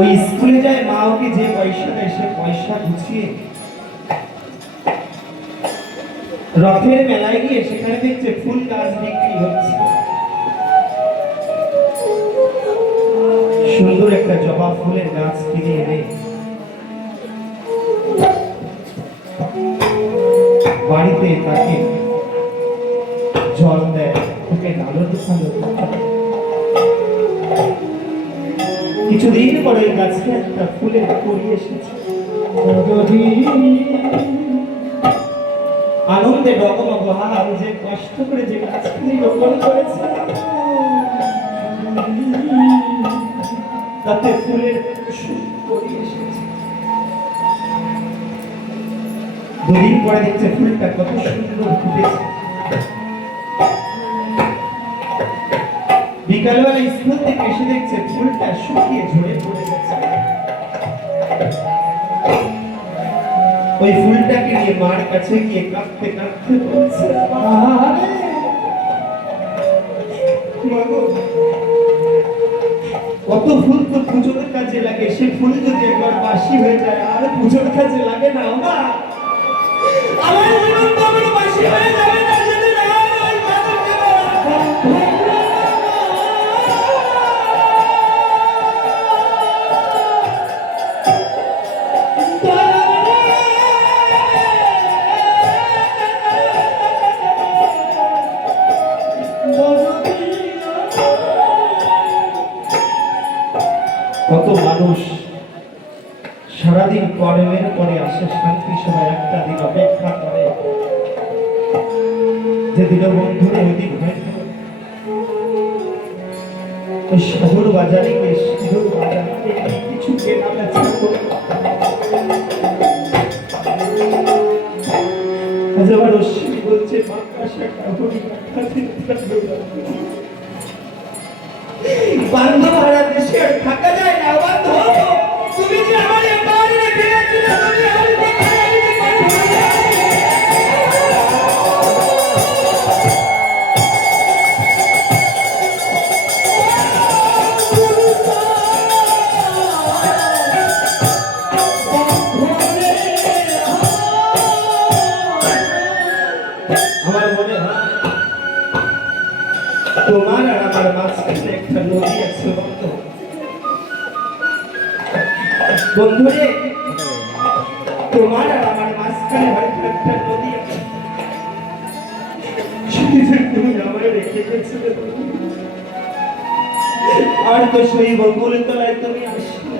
ওই স্কুলে যায়, মা ওকে যে পয়সা দেয় সে পয়সা গুছিয়ে রথের মেলায় গিয়ে সেখানে দেখছে ফুল গাছ বিক্রি হচ্ছে। সুন্দর একটা জবা ফুলের গাছ কিনে এনে বাড়িতে তাকে জল দেয়, তাকে লালন পালন করে। কিছুদিন পরে ওই গাছকে একটা ফুলের কড়ি এসেছে। আনন্দে ডগমগ, আমি যে কষ্ট করে যে গাছগুলি রোপণ করেছে তাতে ফুলের কড়ি এসেছে। দুদিন পরে দেখছে ফুলটা কত সুন্দর ফুটেছে। বিকালবেলা স্কুল থেকে এসে দেখছে ফুলটা শুকিয়ে ঝরে পড়ে গেছে। ওই ফুলটাকে নিয়ে মার কাছে গিয়ে কাঁদতে কাঁদতে বলছে, কত ফুল তো পুজোর কাজে লাগে, সে ফুল যদি একবার বাসি হয়ে যায় আর পুজোর কাজে লাগে না। আমার জীবন তো আমার বাসি হয়ে যাবে না যদি না কত মানুষ সারাদিন কর্মের পরে আসে শান্তি সময় একটা দিন অপেক্ষা করে, যে দীনবন্ধুরে ওই দিন হয়তো শহর বাজারে গিয়ে শহর বাজারে কিছু কেনা বেচা করে আজ আবার অশ্বিনী বলছে বান্ধব হারা দেশে আর থাকা যায় না। বান্ধব, তুমি যে আমার এবার রেখে গেছিলে, তুমি আমার আমার মনে হয় তোমার আর আমার মাঝখানে একটা নদী আছে। বন্ধুরে, তোমার আর আমার মাঝখানে হয়তো একটা নদী আছে, তুমি আমায় রেখে গেছিলে। আর তো সেই বকুল তলায় তুমি আসলে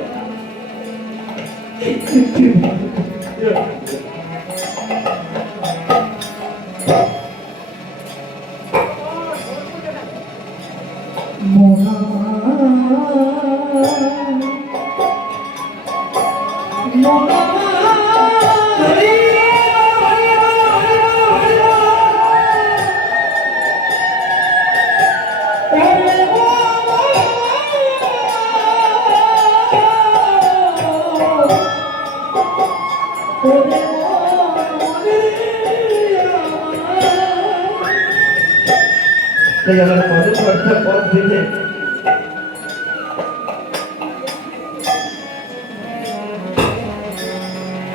আমার পদকর্তা পদ দিলে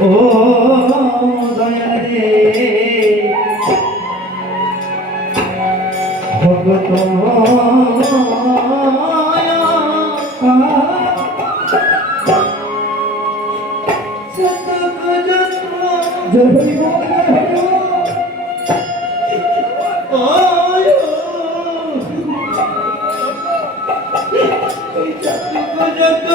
ও দয়া রে ভগত যত